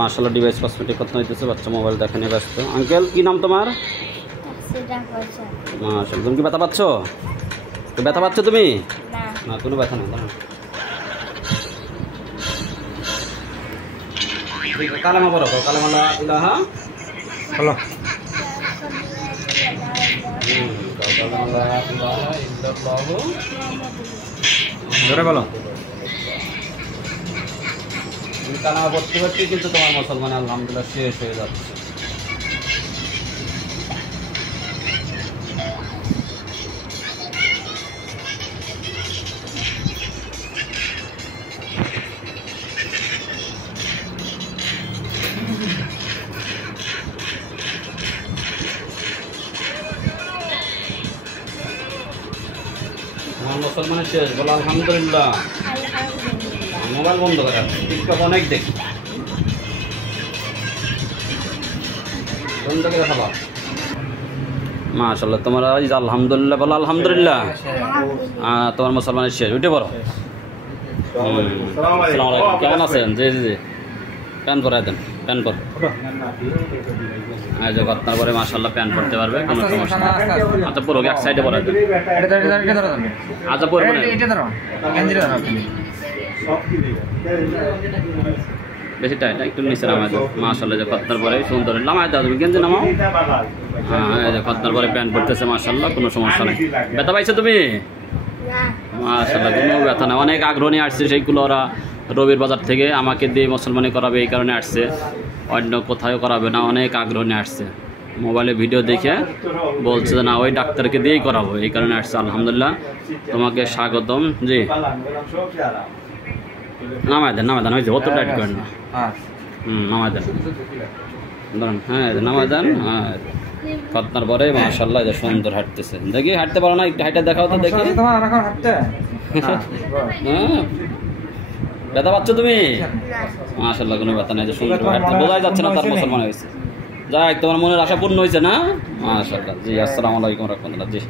মাশাআল্লাহ device cosmetic করতে হইতেছে, বাচ্চা মোবাইল দেখে নিয়ে ব্যস্ত। আঙ্কেল কি নাম তোমার? মাশাআল্লাহ। তুমি কি ব্যথা পাচ্ছ? তো ব্যথা পাচ্ছ তুমি? না কোনো ব্যথা নেই। কালেমা পড়ো, কালেমা লা ইলাহা হলো জোরে বলো। কালেমা পড়তে পড়তে কিন্তু তোমার মুসলমান আলহামদুলিল্লাহ শেষ হয়ে যাচ্ছে। মুসলমানের শেষ বলো আলহামদুলিল্লাহ। মোবাইল বন্ধ করে টিকটক অনেক দেখি, বন্ধ করে খাবা। মাশাআল্লাহ তোমার আলহামদুলিল্লাহ বলো আলহামদুলিল্লাহ। তোমার মুসলমানের শেষ, উঠে পড়ো। আসসালামু আলাইকুম, কেমন আছেন? জি জি জি, প্যান্ট পরাই দেন, প্যান্ট পর। আপনার পরে মাশাআল্লাহ প্যান্ট পরতে পারবে, কোনো সমস্যা নেই। আচ্ছা পুরো এক সাইডে পরাই দেন। আচ্ছা পরবে না, বেশি টাইট একটু নিচে নামাই দাও। মাশাআল্লাহ যে খতনার পরে সুন্দর নামাই দাও, তুমি গেঞ্জি নামাও। হ্যাঁ এই যে খতনার পরে প্যান্ট পরতেছে মাশাআল্লাহ, কোনো সমস্যা নেই। ব্যথা পাইছো তুমি? মাশাআল্লাহ কোনো ব্যথা না। অনেক আগ্রহ নিয়ে আসছে সেইগুলো, ওরা রবির বাজার থেকে আমাকে দিয়ে মুসলমানি করাবে এই কারণে আসছে, অন্য কোথাও করাবে না। অনেক আগ্রহ নিয়ে আসছে, মোবাইলে ভিডিও দেখে বলছে যে না ওই ডাক্তারকে দিয়েই করাবো, এই কারণে আসছে। আলহামদুলিল্লাহ তোমাকে স্বাগতম। জি নামাই দেন, নামাই দেন, ওই যে অত টাইট করেন না। নামাই দেন, ধরুন। হ্যাঁ নামাই দেন। হ্যাঁ খতনার পরে মাশাআল্লাহ যে সুন্দর হাঁটতেছে। দেখি হাঁটতে পারো না, একটু হাঁটা দেখাও তো দেখি। হ্যাঁ ব্যথা পাচ্ছ তুমি? মাশাআল্লাহ কোনো ব্যথা নেই, যে সুন্দর হাঁটতে বোঝাই যাচ্ছে না তার মুসলমান হয়েছে। যাই তোমার মনের আশা পূর্ণ হয়েছে না? মাশাআল্লাহ। জি আসসালামু আলাইকুম রাহমাতুল্লাহ। জি